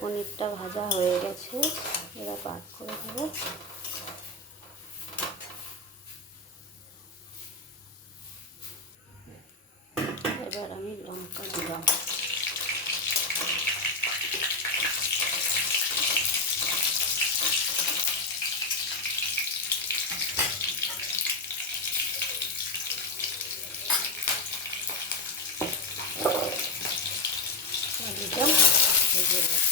পনিরটা ভাজা হয়ে গেছে, এবার পাক করে দেবো। এবার আমি লঙ্কা দিলাম, আলুটা ভেজে নেব।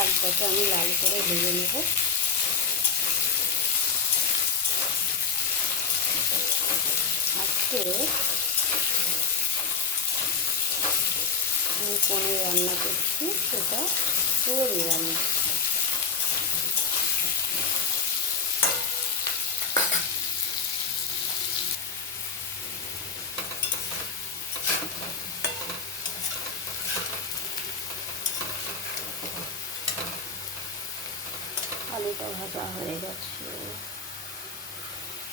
আলুটাকে আমি লাল করে ভেজে নেব। আজকে আমি পনির রান্না করছি, সেটা পুরো নিরামিষ। আলুটা ভাজা হয়ে গেছে,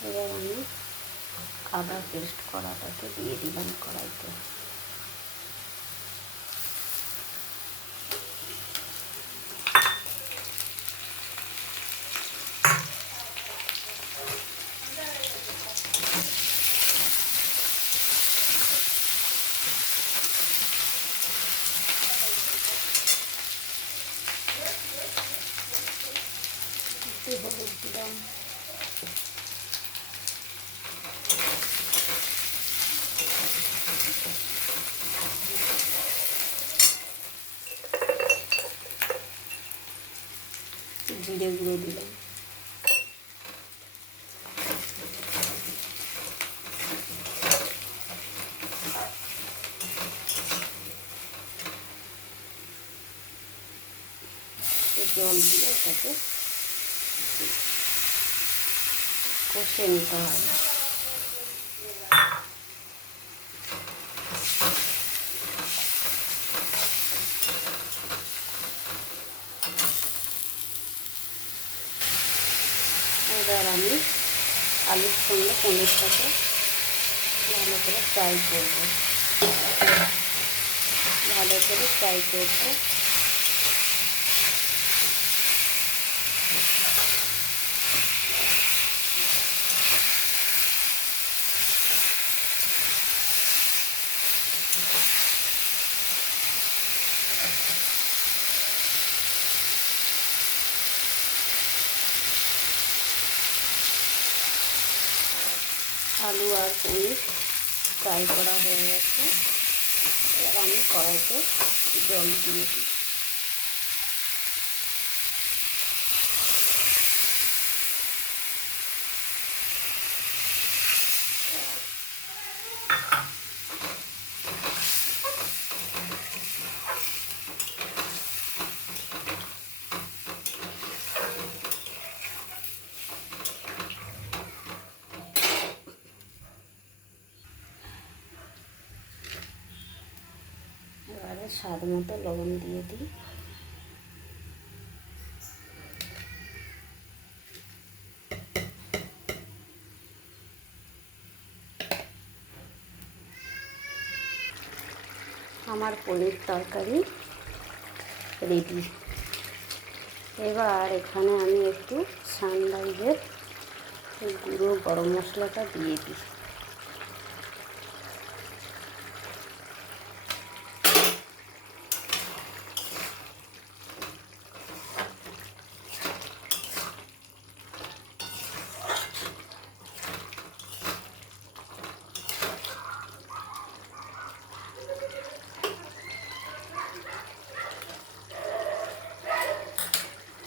এবার আমি আদা পেস্ট করাটাকে দিয়ে দিলাম কড়াইতে। হলুদ দিলাম, জিরে গুঁড়ো দিলাম, জল দিয়ে এটাকে কষে নিতে হবে। এবার আমি আলুর সঙ্গে পনিরটাকে ভালো করে ফ্রাই করব, ভালো করে ফ্রাই করব। আলু আর পনির ফ্রাই করা হয়ে গেছে, এবার আমি কড়াইতে জল দিয়ে দিই। এবারে স্বাদ মতো লবণ দিয়ে দিই। আমার পনির তরকারি রেডি। এবার এখানে আমি একটু সানরাইজের গুঁড়ো গরম মশলাটা দিয়ে দিই।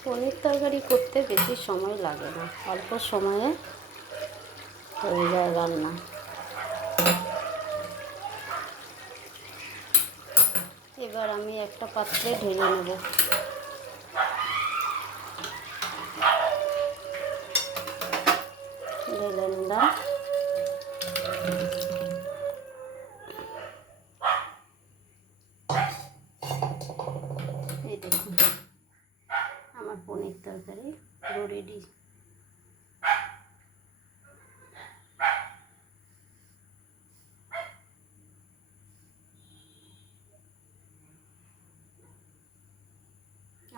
পনির তরকারি করতে বেশি সময় লাগে না, অল্প সময়ে হয়ে যায় রান্না। এবার আমি একটা পাত্রে ঢেলে নেব। ঢেলে নিলাম। এই দেখুন আমার পনির তরকারি পুরো রেডি।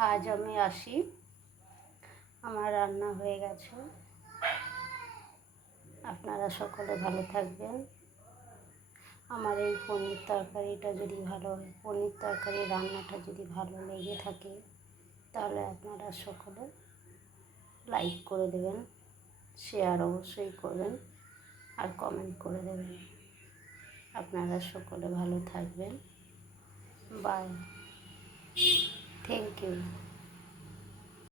আজ আমি আসি, আমার রান্না হয়ে গেছে। আপনারা সকলে ভালো থাকবেন। আমার এই পনির তরকারিটা যদি পনির তরকারি রান্নাটা যদি ভালো লেগে থাকে, তাহলে আপনারা সকলে লাইক করে দেবেন, শেয়ার অবশ্যই করবেন, আর কমেন্ট করে দেবেন। আপনারা সকলে ভালো থাকবেন। Bye, thank you.